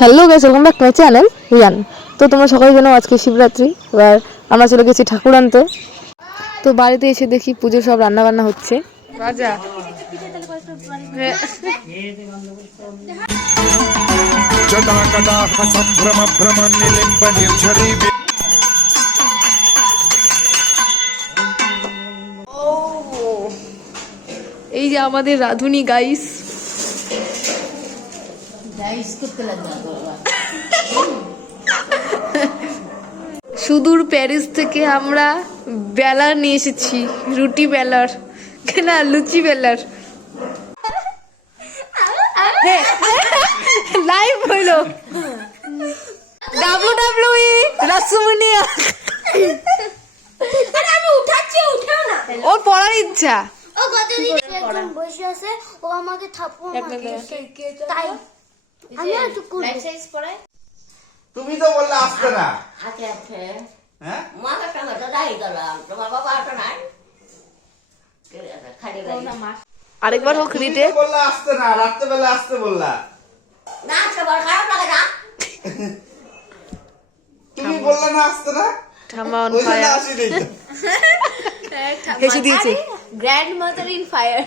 Hello guys, welcome back to my channel Riyan. তো তোমরা সকালে জানো আজকে শিবরাত্রি। এবার আমরা চলে গেছি ঠাকুর আনতে। তো বাড়িতে এসে দেখি পুজোর সব রান্না বান্না হচ্ছে। রাজা এই যে আমাদের রাধুনি গাইস সুদূর প্যারিস থেকে আমরা বেলার নিয়ে এসেছি, রুটি বেলার না লুচি বেলার। লাইভ হইল WWE রাসমুনিয়া। আমি উঠাচ্ছি, উঠাও না। ওর পড়ার ইচ্ছা। ও কতদিন একজন বসে আছে, ও আমাকে থাপ্পড় মারছে, তাই আমি একটু লাইসেন্স পড়ে। তুমি তো বললে আসতে না। আচ্ছা আচ্ছা, হ্যাঁ মাকে সঙ্গে তো যাই গেলাম, তোমার বাবা আসো না। খালি গাই আরেকবার হোক রিটে। তুমি বললে আসতে না, রাতে বেলা আসতে বললা না, সবার খারাপ লাগে না। তুমি বললে না আসতে না। ঠাম্মা অন ওই জন্য ফায়ার। আসি নাই। হেসে দিয়েছে। Grand mother in fire.